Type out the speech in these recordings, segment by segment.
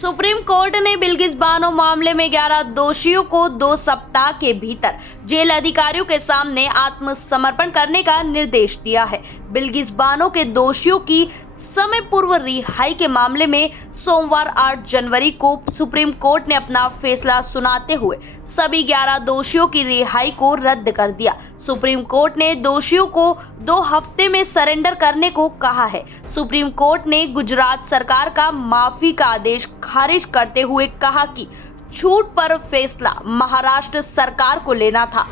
Supreme court ने बिल्किस बानो मामले में 11 दोषियों को 2 सप्ताह के भीतर जेल अधिकारियों के सामने आत्मसमर्पण करने का निर्देश दिया है। बिल्किस बानो के दोषियों की समय पूर्व रिहाई के मामले में सोमवार 8 जनवरी को सुप्रीम कोर्ट ने अपना फैसला सुनाते हुए सभी 11 दोषियों की रिहाई को रद्द कर दिया। सुप्रीम कोर्ट ने दोषियों को 2 हफ्ते में सरेंडर करने को कहा है। सुप्रीम कोर्ट ने गुजरात सरकार का माफी का आदेश खारिज करते हुए कहा कि छूट पर फैसला महाराष्ट्र सरकार को लेना था,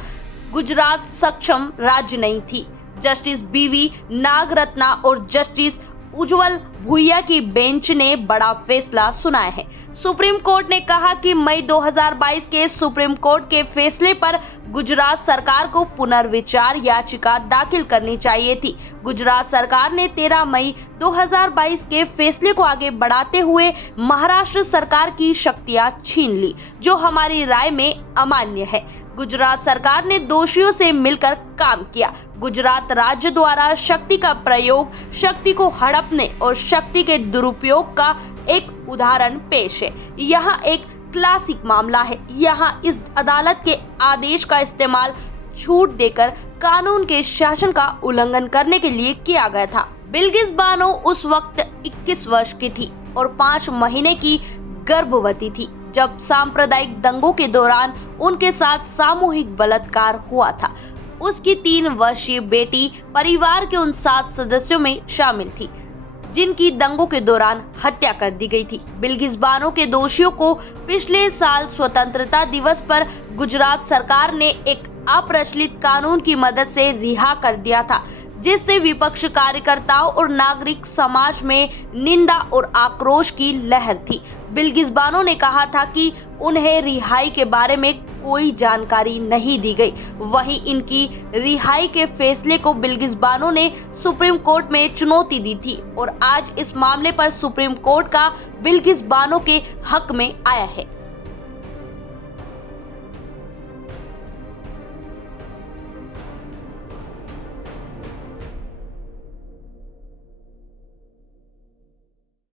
गुजरात सक्षम राज्य नहीं थी। जस्टिस बीवी नागरत्ना और जस्टिस उज्जवल भुइया की बेंच ने बड़ा फैसला सुनाया है। सुप्रीम कोर्ट ने कहा कि मई 2022 के सुप्रीम कोर्ट के फैसले पर गुजरात सरकार को पुनर्विचार याचिका दाखिल करनी चाहिए थी। गुजरात सरकार ने 13 मई 2022 के फैसले को आगे बढ़ाते हुए महाराष्ट्र सरकार की शक्तियां छीन ली, जो हमारी राय में अमान्य है। गुजरात सरकार ने दोषियों से मिलकर काम किया। गुजरात राज्य द्वारा शक्ति का प्रयोग शक्ति को हड़पने और शक्ति के दुरुपयोग का एक उदाहरण पेश है। यह एक क्लासिक मामला है। यहाँ इस अदालत के आदेश का इस्तेमाल छूट देकर कानून के शासन का उल्लंघन करने के लिए किया गया था। बिल्किस बानो उस वक्त 21 वर्ष की थी और 5 महीने की गर्भवती थी जब सांप्रदायिक दंगों के दौरान उनके साथ सामूहिक बलात्कार हुआ था। उसकी 3 वर्षीय बेटी परिवार के उन 7 सदस्यों में शामिल थी जिनकी दंगों के दौरान हत्या कर दी गई थी। बिल्किस बानो के दोषियों को पिछले साल स्वतंत्रता दिवस पर गुजरात सरकार ने एक अप्रचलित कानून की मदद से रिहा कर दिया था, जिससे विपक्ष कार्यकर्ताओं और नागरिक समाज में निंदा और आक्रोश की लहर थी। बिल्किस बानो ने कहा था कि उन्हें रिहाई के बारे में कोई जानकारी नहीं दी गई। वहीं इनकी रिहाई के फैसले को बिल्किस बानो ने सुप्रीम कोर्ट में चुनौती दी थी और आज इस मामले पर सुप्रीम कोर्ट का बिल्किस बानो के हक में आया है।